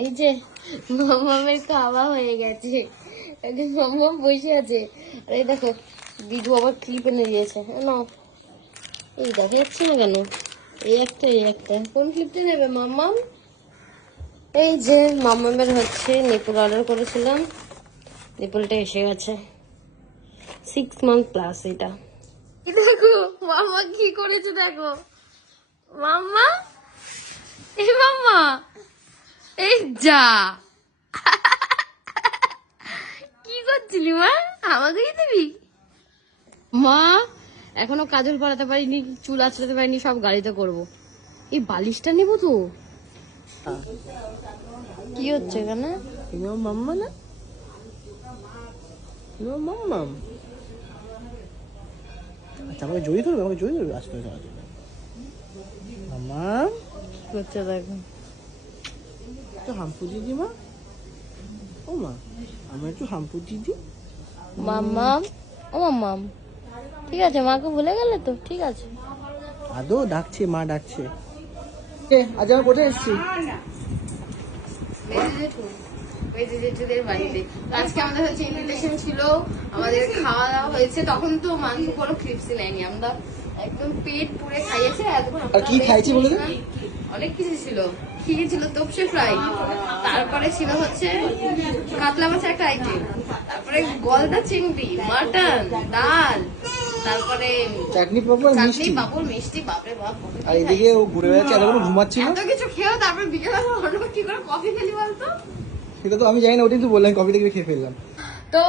এই যে মামামের খাওয়া হয়ে গেছে, মামা বসে আছে। আর এই দেখো বিধু আবার ক্লিপ এনে দিয়েছে। না এই দেখা যাচ্ছে না কেন? এই একটা কোন ক্লিপটা নেবে মামাম? এই যে মামামের হচ্ছে নেপুল অর্ডার করেছিলাম, নেপুলটা এসে গেছে। 6 মান্থ প্লাস এটা। দেখো মামা কি করেছে, দেখো মাম্মা, এই মাম্মা, এই যা কি করছিলি মা? আমাকেই দিবি? মা এখনো কাজল পরাতে পারিনি, চুল আঁচড়াতে পারিনি, সব গাড়িতে করব। এই বালিশটা নেবো তো। কি হচ্ছে এখানে? মাম্মা না, মাম্মা। আচ্ছা আমাকে জড়িয়ে ধরবে, আমাকে জড়িয়ে ধরবে, আসতে হবে মাম্মা। কি করছে দেখো। একটু হাম্পু দিদি মা, ও মা আমার একটু হাম্পু দিদি। মাম্মাম, ও মাম্মাম, ঠিক আছে মাকে ভুলে গেলে তো, ঠিক আছে। আদৌ ডাকছে, মা ডাকছে। আজ আমি কোথায় এসেছি? বাড়িতে আজকে আমাদের হচ্ছে ইনভিটেশন ছিল, আমাদের খাওয়া দাওয়া হয়েছে। তখন তো মাংস কোনো ক্লিপসই নেয়নি, আমরা একদম পেট পুরে খাইয়েছে। আর কি খাইছি বলে তো? অনেক কিছু ছিল, খিচুড়ি ছিল, তোপসে ফ্রাই, তারপরে ছিল হচ্ছে কাতলা মাছের একটা আইটেম, তারপরে গলদা চিংড়ি, মাটন, ডাল, তারপরে চাটনি পাপড় মিষ্টি। পাপড় মিষ্টি, বাপরে বাপ। আর এদিকে ও ঘুরে বেড়াচ্ছে, এতক্ষণ ঘুমাচ্ছিল। এত কিছু খেয়েও তারপরে বিকেলে অন্য কি করে কফি খেলি বলতো? সেটা তো আমি জানি না, ওটাই তো বললাম কফিটা করে খেয়ে ফেললাম। তো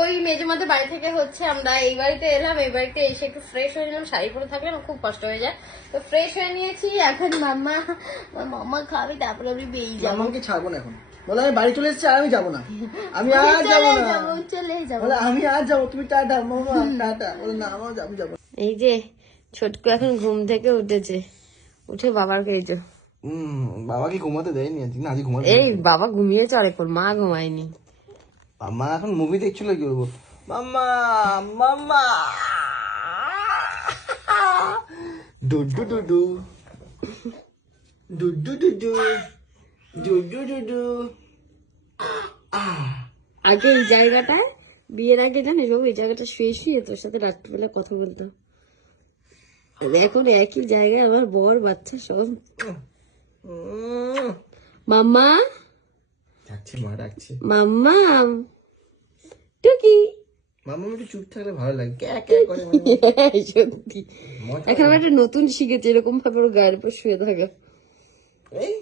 ওই মেজে মাঝে বাড়ি থেকে হচ্ছে আমরা এই বাড়িতে এলাম, এই বাড়িতে এসে একটু ফ্রেশ হয়ে নিলাম। শাড়ি পরে থাকলে না খুব কষ্ট হয়ে যায়, তো ফ্রেশ হয়ে নিয়েছি। এখন মাম্মা খাবি, তারপরে আমি বেরিয়ে যাবো। আমাকে ছাড়বো না এখন, বলে আমি বাড়ি চলে এসেছি আর আমি যাবো না, আমি আর যাবো না, চলে যাবো। বলে আমি আর যাবো, তুমি টাটা মামা টাটা, বলে না আমার আমি যাবো। এই যে ছোটকু এখন ঘুম থেকে উঠেছে, উঠে বাবার খেয়েছো। বাবাকে ঘুমাতে দেয়নি আজকে, না আজকে ঘুমাতে। এই বাবা ঘুমিয়েছে অনেকক্ষণ, মা ঘুমায়নি। মাম্মা এখন মুভি দেখছিল, কি করবো? মাম্মা মাম্মা ডুডু ডুডু ডুডু ডুডু ডুডু ডুডু। আগে এই জায়গাটায় বিয়ের আগে জানিস বাবু, এই জায়গাটা শুয়ে শুয়ে তোর সাথে রাত্রিবেলা কথা বলতাম। এখন একই জায়গায় আমার বর বাচ্চা সব। মাম্মা, ডাকছে মা, ডাকছে মাম্মা, টুকি। মাম্মা একটু চুপ থাকলে ভালো লাগে, ক্যা ক্যা করে সত্যি এখন আমি একটা নতুন শিখেছি, এরকম ভাবে ওর গায়ের উপর শুয়ে থাকা। এই